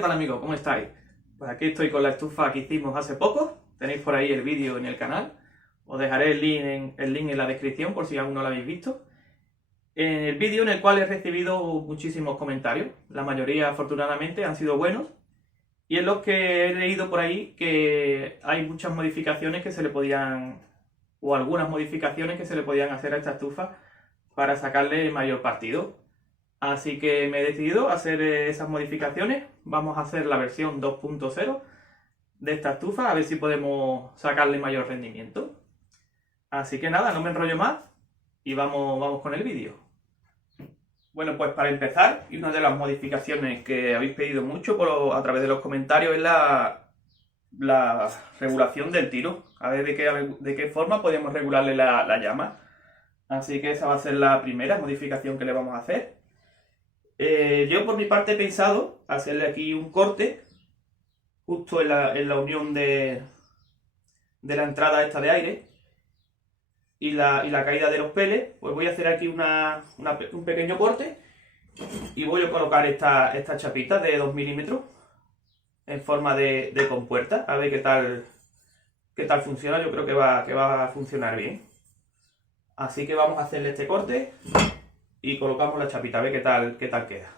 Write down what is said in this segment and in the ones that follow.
¿qué tal amigos? ¿Cómo estáis? Pues aquí estoy con la estufa que hicimos hace poco. Tenéis por ahí el vídeo en el canal. Os dejaré el link en la descripción por si aún no lo habéis visto. En el vídeo en el cual he recibido muchísimos comentarios. La mayoría afortunadamente han sido buenos. Y en los que he leído por ahí que hay muchas modificaciones que se le podían... o algunas modificaciones que se le podían hacer a esta estufa para sacarle mayor partido. Así que me he decidido a hacer esas modificaciones. Vamos a hacer la versión 2.0 de esta estufa, a ver si podemos sacarle mayor rendimiento. Así que nada, no me enrollo más y vamos con el vídeo. Bueno, pues para empezar, y una de las modificaciones que habéis pedido mucho a través de los comentarios es la regulación del tiro. A ver de qué forma podemos regularle la llama. Así que esa va a ser la primera modificación que le vamos a hacer. Yo por mi parte he pensado hacerle aquí un corte justo en la unión de la entrada esta de aire y la caída de los peles. Pues voy a hacer aquí un pequeño corte y voy a colocar esta chapita de 2 milímetros en forma de compuerta. A ver qué tal funciona. Yo creo que va a funcionar bien. Así que vamos a hacerle este corte y colocamos la chapita, a ver qué tal queda.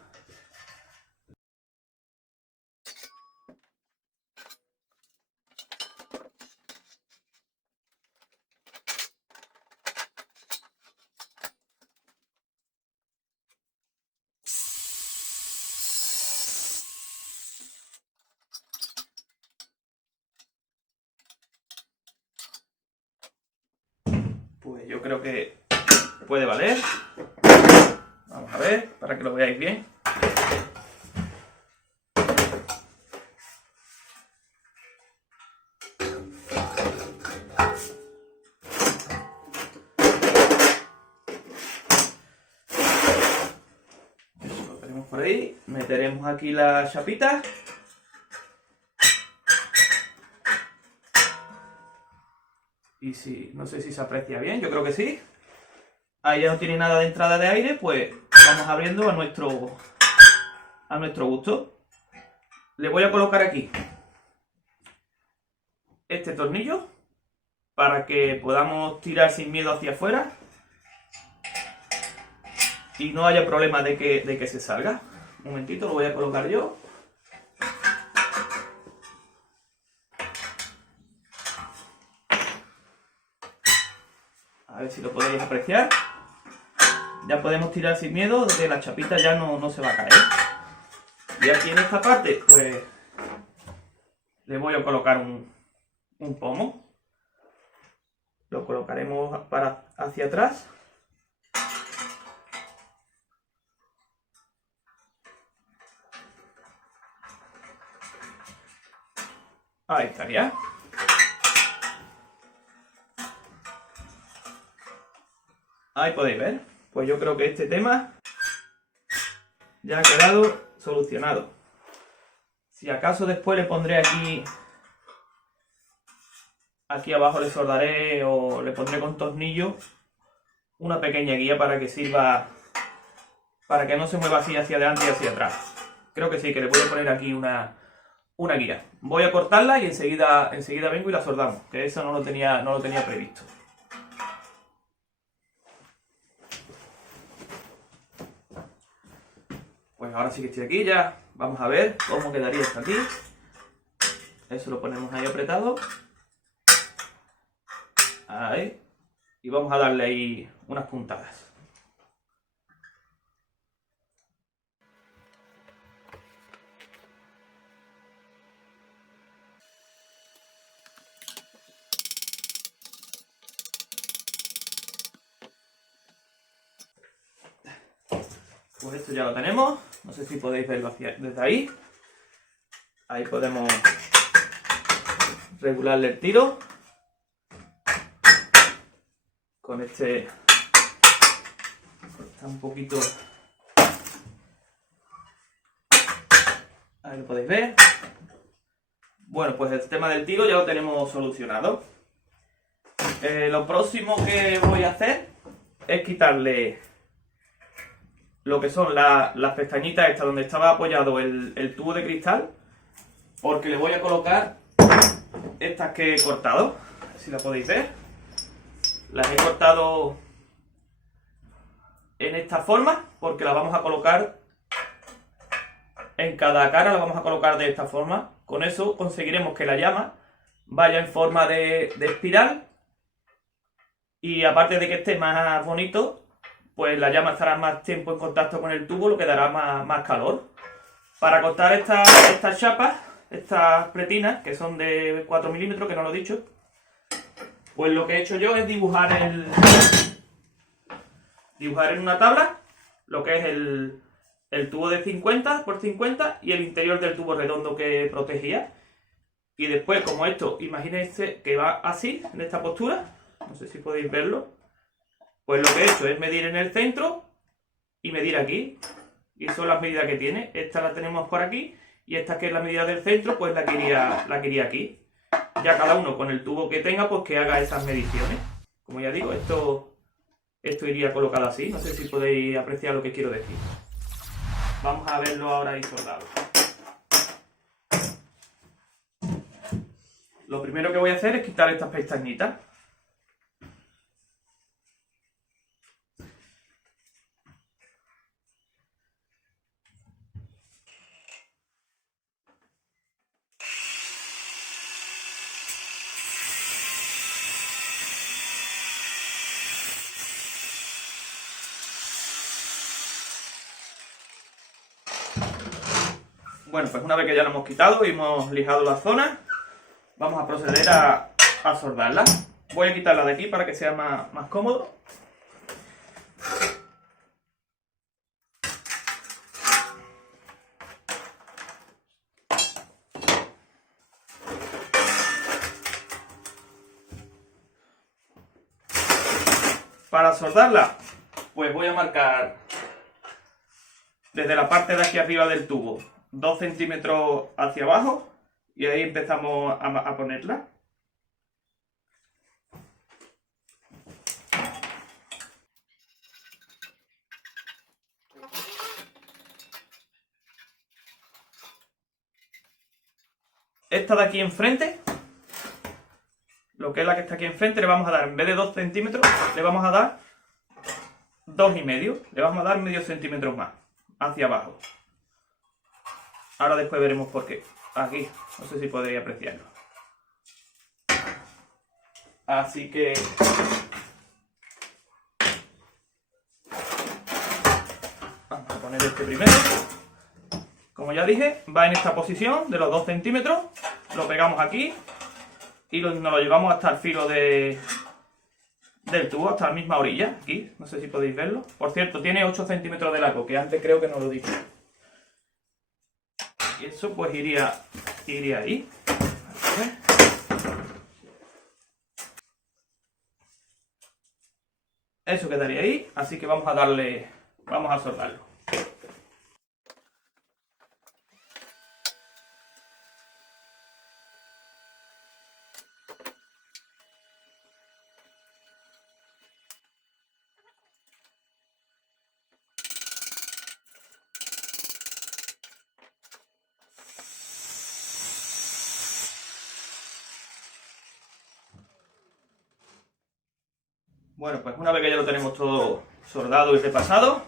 Pues yo creo que puede valer. Vamos a ver, para que lo veáis bien. Eso lo tenemos por ahí. Meteremos aquí la chapita. Y si, no sé si se aprecia bien, yo creo que sí. Ahí ya no tiene nada de entrada de aire, pues vamos abriendo a nuestro gusto. Le voy a colocar aquí este tornillo para que podamos tirar sin miedo hacia afuera y no haya problema de que se salga. Un momentito, lo voy a colocar yo. A ver si lo podéis apreciar. Ya podemos tirar sin miedo de que la chapita ya no se va a caer. Y aquí en esta parte, pues, le voy a colocar un pomo. Lo colocaremos hacia atrás. Ahí estaría. Ahí podéis ver. Pues yo creo que este tema ya ha quedado solucionado. Si acaso después le pondré aquí abajo le soldaré o le pondré con tornillo una pequeña guía para que sirva, para que no se mueva así hacia adelante y hacia atrás. Creo que sí, que le voy a poner aquí una guía. Voy a cortarla y enseguida vengo y la soldamos, que eso no lo tenía previsto. Pues ahora sí que estoy aquí ya. Vamos a ver cómo quedaría esto aquí. Eso lo ponemos ahí apretado. Ahí. Y vamos a darle ahí unas puntadas. Pues esto ya lo tenemos. No sé si podéis verlo desde ahí. Ahí podemos regularle el tiro. Con este... Está un poquito... Ahí lo podéis ver. Bueno, pues el tema del tiro ya lo tenemos solucionado. Lo próximo que voy a hacer es quitarle lo que son las pestañitas estas donde estaba apoyado el tubo de cristal, porque le voy a colocar estas que he cortado, si la podéis ver. Las he cortado en esta forma porque las vamos a colocar en cada cara, la vamos a colocar de esta forma. Con eso conseguiremos que la llama vaya en forma de espiral, y aparte de que esté más bonito, pues la llama estará más tiempo en contacto con el tubo, lo que dará más calor. Para cortar estas chapas, estas pretinas, que son de 4 milímetros, que no lo he dicho, pues lo que he hecho yo es dibujar en una tabla lo que es el tubo de 50 por 50 y el interior del tubo redondo que protegía. Y después, como esto, imagínense que va así, en esta postura, no sé si podéis verlo, pues lo que he hecho es medir en el centro y medir aquí. Y son las medidas que tiene. Esta la tenemos por aquí y esta, que es la medida del centro, pues la quería aquí. Ya cada uno con el tubo que tenga, pues que haga esas mediciones. Como ya digo, esto iría colocado así. No sé si podéis apreciar lo que quiero decir. Vamos a verlo ahora y soldado. Lo primero que voy a hacer es quitar estas pestañitas. Bueno, pues una vez que ya lo hemos quitado y hemos lijado la zona, vamos a proceder a soldarla. Voy a quitarla de aquí para que sea más cómodo. Para soldarla, pues voy a marcar desde la parte de aquí arriba del tubo 2 centímetros hacia abajo, y ahí empezamos a ponerla. Esta de aquí enfrente, lo que es la que está aquí enfrente, le vamos a dar, en vez de 2 centímetros, le vamos a dar 2,5. Le vamos a dar medio centímetro más hacia abajo. Ahora después veremos por qué. Aquí, no sé si podéis apreciarlo. Así que vamos a poner este primero. Como ya dije, va en esta posición de los 2 centímetros. Lo pegamos aquí y nos lo llevamos hasta el filo del tubo, hasta la misma orilla. Aquí, no sé si podéis verlo. Por cierto, tiene 8 centímetros de largo, que antes creo que no lo he dicho. Y eso pues iría ahí. Eso quedaría ahí, así que vamos a soldarlo. Bueno, pues una vez que ya lo tenemos todo soldado y repasado,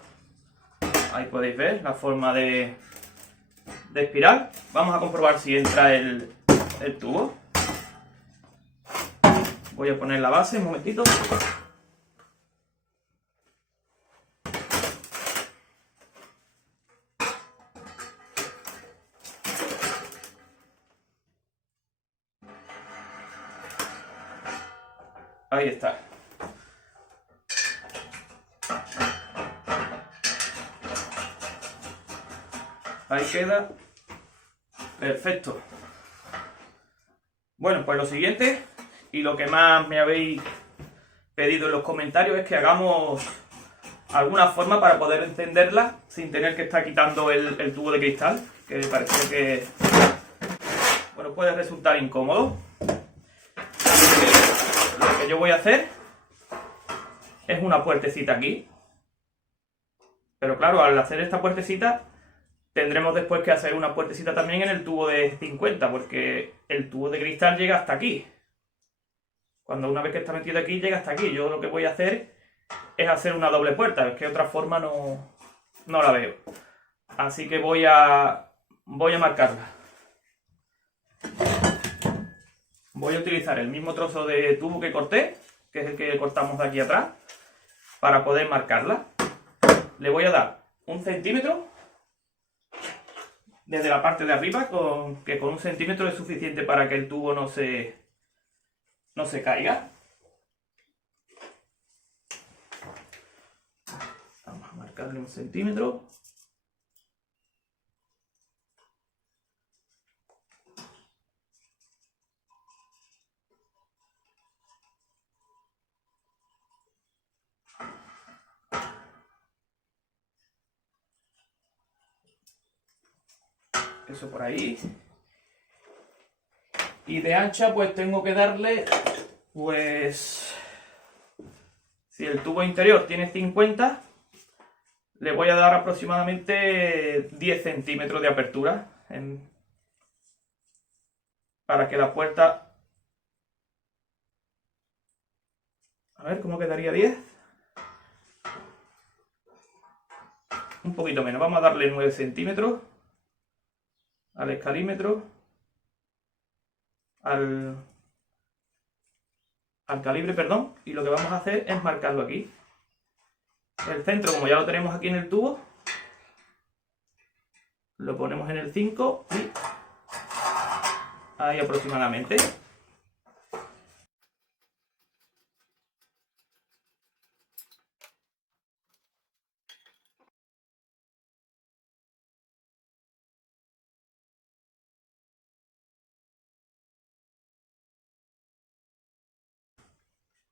ahí podéis ver la forma de espiral. Vamos a comprobar si entra el tubo. Voy a poner la base un momentito. Ahí está. Ahí queda. Perfecto. Bueno, pues lo siguiente, y lo que más me habéis pedido en los comentarios, es que hagamos alguna forma para poder encenderla sin tener que estar quitando el tubo de cristal, que parece que, bueno, puede resultar incómodo. Lo que yo voy a hacer es una puertecita aquí, Pero claro, al hacer esta puertecita, tendremos después que hacer una puertecita también en el tubo de 50, porque el tubo de cristal llega hasta aquí. Cuando una vez que está metido aquí, llega hasta aquí. Yo lo que voy a hacer es hacer una doble puerta, es que de otra forma no la veo. Así que voy a marcarla. Voy a utilizar el mismo trozo de tubo que corté, que es el que cortamos de aquí atrás, para poder marcarla. Le voy a dar 1 centímetro desde la parte de arriba, que con 1 centímetro es suficiente para que el tubo no se caiga. Vamos a marcarle 1 centímetro. Eso por ahí. Y de ancha pues tengo que darle, pues, si el tubo interior tiene 50, le voy a dar aproximadamente 10 centímetros de apertura para que la puerta... A ver, ¿cómo quedaría 10? Un poquito menos, vamos a darle 9 centímetros al escalímetro, al calibre, perdón, y lo que vamos a hacer es marcarlo aquí. El centro, como ya lo tenemos aquí en el tubo, lo ponemos en el 5 y ahí aproximadamente.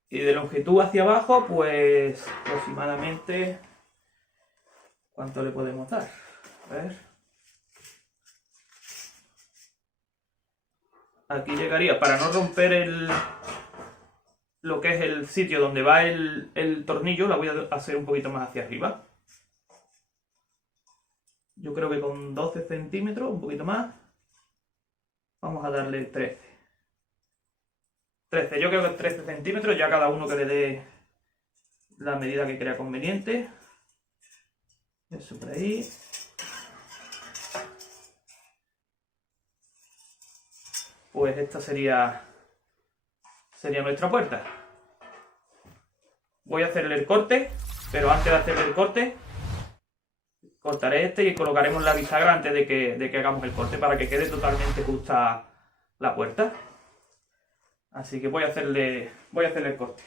Y de longitud hacia abajo, pues aproximadamente, ¿cuánto le podemos dar? A ver. Aquí llegaría, para no romper lo que es el sitio donde va el tornillo, la voy a hacer un poquito más hacia arriba. Yo creo que con 12 centímetros, un poquito más, vamos a darle 13. 13, yo creo que 13 centímetros, ya cada uno que le dé la medida que crea conveniente. Eso por ahí. Pues esta sería nuestra puerta. Voy a hacerle el corte, pero antes de hacerle el corte, cortaré este y colocaremos la bisagra antes de que hagamos el corte para que quede totalmente justa la puerta. Así que voy a hacerle el corte.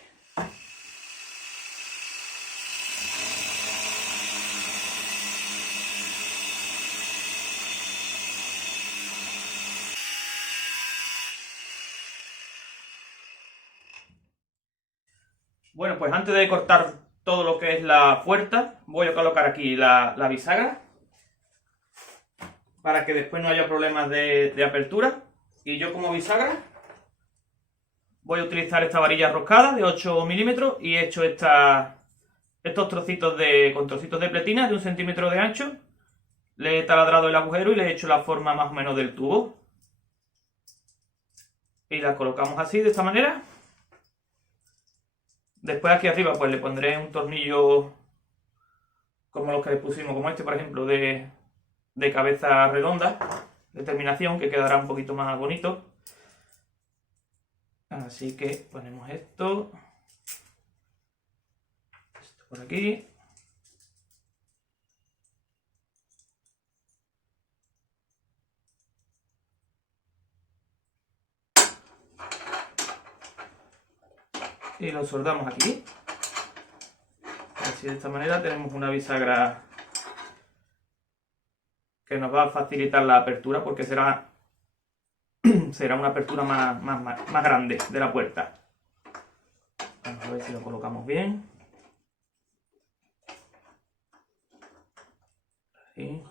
Bueno, pues antes de cortar todo lo que es la puerta, voy a colocar aquí la bisagra para que después no haya problemas de apertura. Y yo como bisagra voy a utilizar esta varilla roscada de 8 milímetros y he hecho estos trocitos con trocitos de pletina de 1 centímetro de ancho. Le he taladrado el agujero y le he hecho la forma más o menos del tubo. Y la colocamos así, de esta manera. Después aquí arriba pues le pondré un tornillo como los que le pusimos, como este por ejemplo, de cabeza redonda, de terminación, que quedará un poquito más bonito. Así que ponemos esto por aquí. Y lo soldamos aquí. Así de esta manera tenemos una bisagra que nos va a facilitar la apertura porque será una apertura más grande de la puerta. Vamos a ver si lo colocamos bien. Ahí.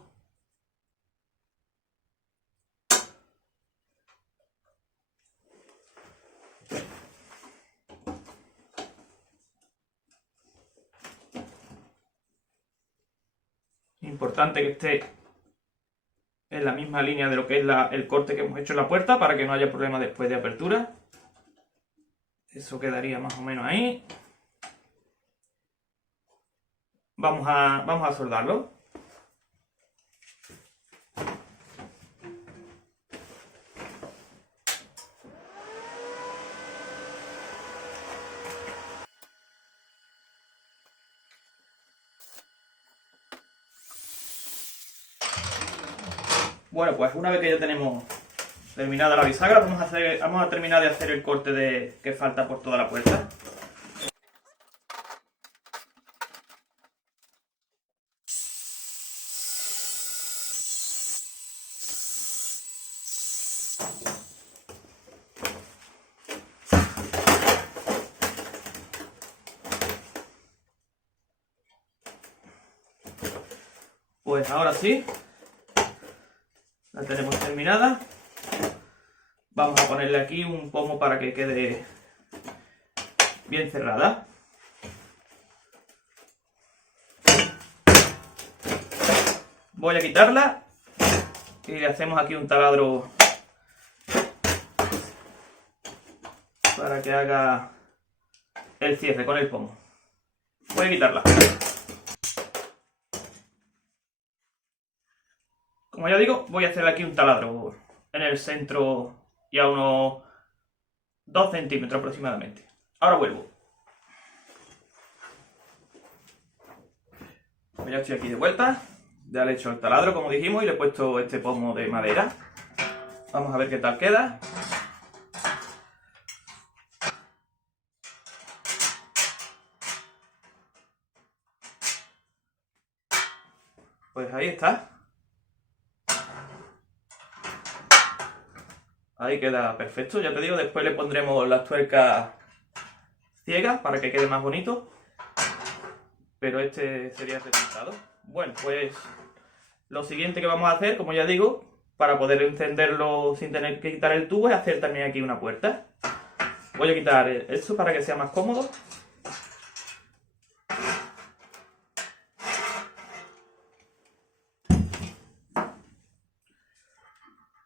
importante que esté en la misma línea de lo que es el corte que hemos hecho en la puerta para que no haya problema después de apertura. Eso quedaría más o menos ahí. Vamos a soldarlo. Bueno, pues una vez que ya tenemos terminada la bisagra, vamos a terminar de hacer el corte que falta por toda la puerta. Pues ahora sí, la tenemos terminada. Vamos a ponerle aquí un pomo para que quede bien cerrada. Voy a quitarla y le hacemos aquí un taladro para que haga el cierre con el pomo. Voy a quitarla. Como ya digo, voy a hacer aquí un taladro en el centro y a unos 2 centímetros aproximadamente. Ahora vuelvo. Pues ya estoy aquí de vuelta. Ya le he hecho el taladro, como dijimos, y le he puesto este pomo de madera. Vamos a ver qué tal queda. Pues ahí está. Ahí queda perfecto, ya te digo, después le pondremos las tuercas ciegas para que quede más bonito. Pero este sería el resultado. Bueno, pues lo siguiente que vamos a hacer, como ya digo, para poder encenderlo sin tener que quitar el tubo, es hacer también aquí una puerta. Voy a quitar esto para que sea más cómodo.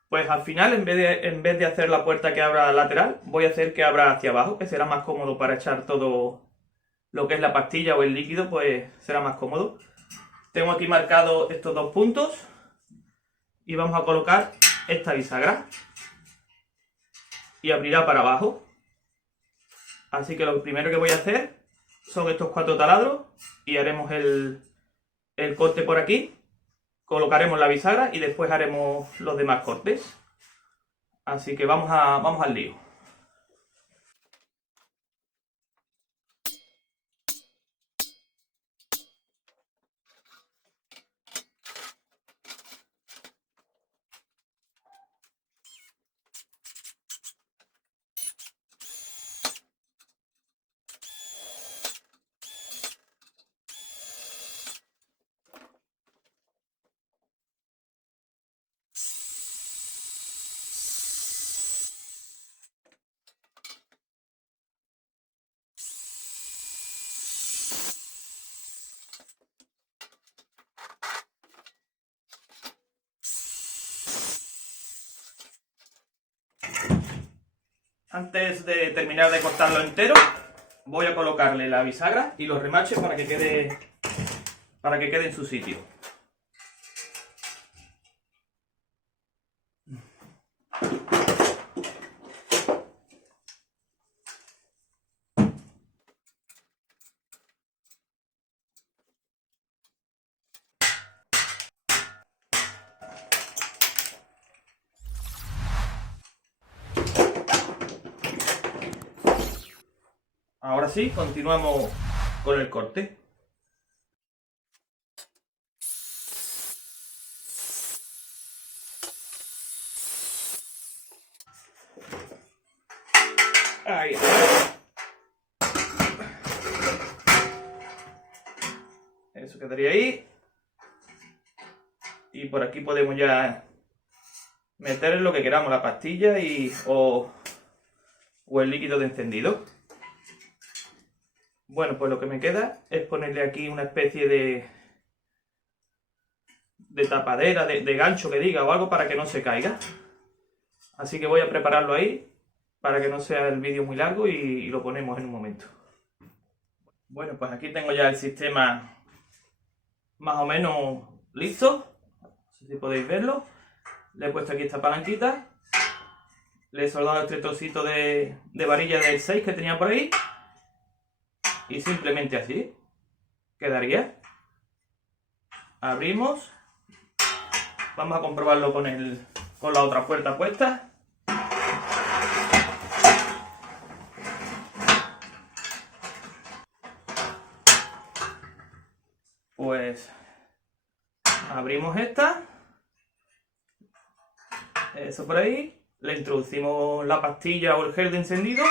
Pues al final, en vez de hacer la puerta que abra lateral, voy a hacer que abra hacia abajo, que será más cómodo para echar todo lo que es la pastilla o el líquido, pues será más cómodo. Tengo aquí marcados estos 2 puntos y vamos a colocar esta bisagra y abrirá para abajo. Así que lo primero que voy a hacer son estos 4 taladros y haremos el corte por aquí. Colocaremos la bisagra y después haremos los demás cortes. Así que vamos al lío. Antes de terminar de cortarlo entero, voy a colocarle la bisagra y los remaches para que quede en su sitio. Ahora sí, continuamos con el corte. Ahí está. Eso quedaría ahí. Y por aquí podemos ya meter lo que queramos, la pastilla o el líquido de encendido. Bueno, pues lo que me queda es ponerle aquí una especie de tapadera, de gancho que diga o algo para que no se caiga. Así que voy a prepararlo ahí para que no sea el vídeo muy largo y lo ponemos en un momento. Bueno, pues aquí tengo ya el sistema más o menos listo. No sé si podéis verlo. Le he puesto aquí esta palanquita. Le he soldado este trocito de varilla del 6 que tenía por ahí. Y simplemente así quedaría. Abrimos. Vamos a comprobarlo con la otra puerta puesta. Pues abrimos esta. Eso por ahí. Le introducimos la pastilla o el gel de encendido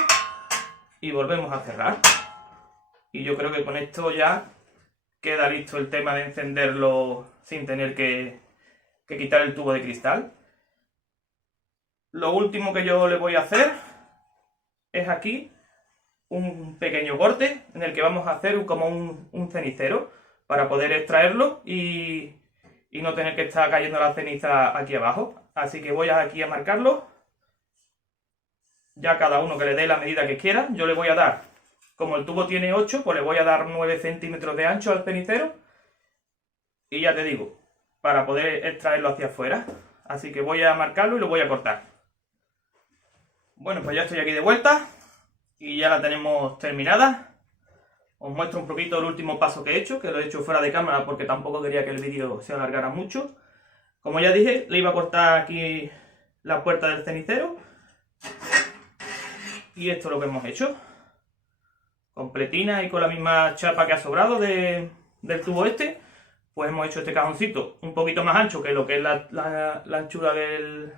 y volvemos a cerrar. Y yo creo que con esto ya queda listo el tema de encenderlo sin tener que quitar el tubo de cristal. Lo último que yo le voy a hacer es aquí un pequeño corte en el que vamos a hacer como un cenicero para poder extraerlo y no tener que estar cayendo la ceniza aquí abajo. Así que voy aquí a marcarlo. Ya cada uno que le dé la medida que quiera. Yo le voy a dar, como el tubo tiene 8, pues le voy a dar 9 centímetros de ancho al cenicero. Y ya te digo, para poder extraerlo hacia afuera. Así que voy a marcarlo y lo voy a cortar. Bueno, pues ya estoy aquí de vuelta y ya la tenemos terminada. Os muestro un poquito el último paso que he hecho, que lo he hecho fuera de cámara porque tampoco quería que el vídeo se alargara mucho. Como ya dije, le iba a cortar aquí la puerta del cenicero. Y esto es lo que hemos hecho. Completina y con la misma chapa que ha sobrado del tubo este. Pues hemos hecho este cajoncito un poquito más ancho que lo que es la anchura del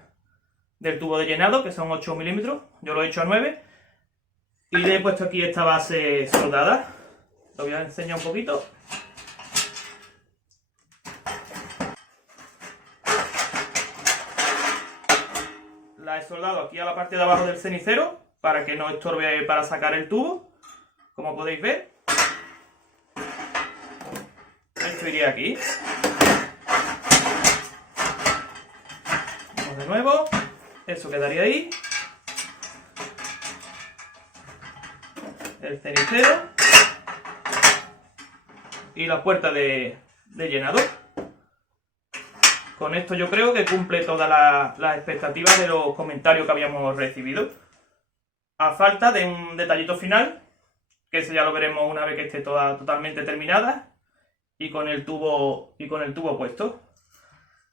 tubo de llenado, que son 8 milímetros. Yo lo he hecho a 9. Y le he puesto aquí esta base soldada. Lo voy a enseñar un poquito. La he soldado aquí a la parte de abajo del cenicero para que no estorbe para sacar el tubo, como podéis ver. Esto iría aquí. Vamos de nuevo. Eso quedaría ahí. El cenicero. Y la puerta de llenador. Con esto yo creo que cumple todas las expectativas de los comentarios que habíamos recibido. A falta de un detallito final, que ese ya lo veremos una vez que esté toda totalmente terminada y con el tubo puesto.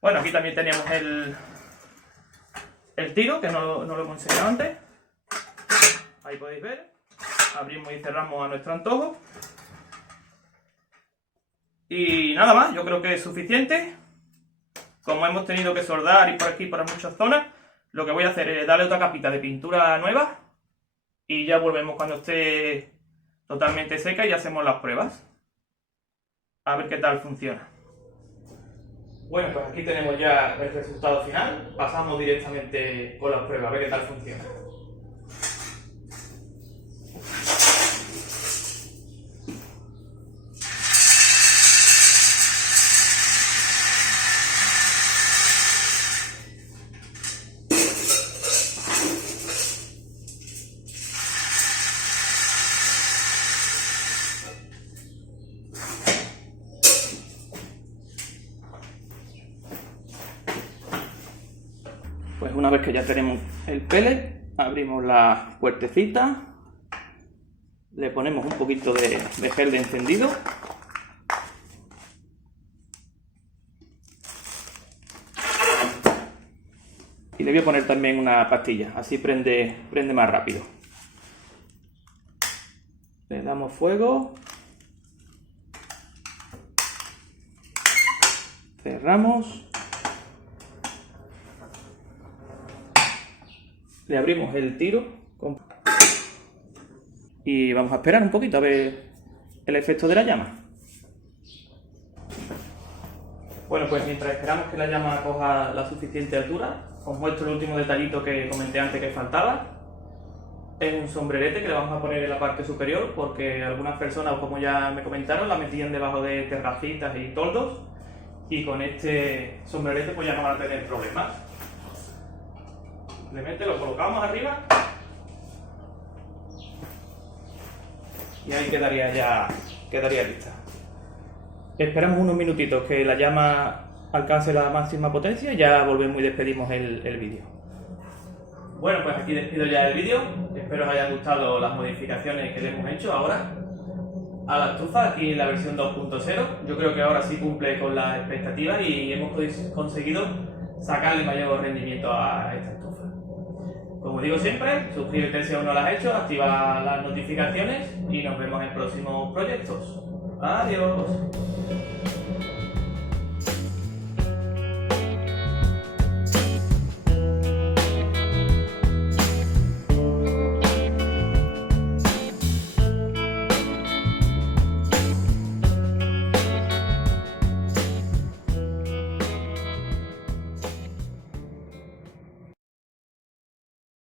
Bueno, aquí también teníamos el tiro, que no lo hemos enseñado antes. Ahí podéis ver. Abrimos y cerramos a nuestro antojo. Y nada más, yo creo que es suficiente. Como hemos tenido que soldar y por aquí, por muchas zonas, lo que voy a hacer es darle otra capita de pintura nueva. Y ya volvemos cuando esté totalmente seca y hacemos las pruebas. A ver qué tal funciona. Bueno, pues aquí tenemos ya el resultado final. Pasamos directamente con las pruebas, a ver qué tal funciona. Pues una vez que ya tenemos el pellet, abrimos la puertecita, le ponemos un poquito de gel de encendido y le voy a poner también una pastilla, así prende más rápido. Le damos fuego, cerramos. Le abrimos el tiro y vamos a esperar un poquito a ver el efecto de la llama. Bueno, pues mientras esperamos que la llama coja la suficiente altura, os muestro el último detallito que comenté antes que faltaba. Es un sombrerete que le vamos a poner en la parte superior porque algunas personas, como ya me comentaron, la metían debajo de terracitas y toldos y con este sombrerete pues ya no van a tener problemas. Simplemente lo colocamos arriba y ahí quedaría lista. Esperamos unos minutitos que la llama alcance la máxima potencia y ya volvemos y despedimos el vídeo. Bueno, pues aquí despido ya el vídeo. Espero os hayan gustado las modificaciones que le hemos hecho ahora a la estufa, aquí en la versión 2.0. Yo creo que ahora sí cumple con las expectativas y hemos conseguido sacarle mayor rendimiento a esta estufa. Como digo siempre, suscríbete si aún no lo has hecho, activa las notificaciones y nos vemos en próximos proyectos. Adiós.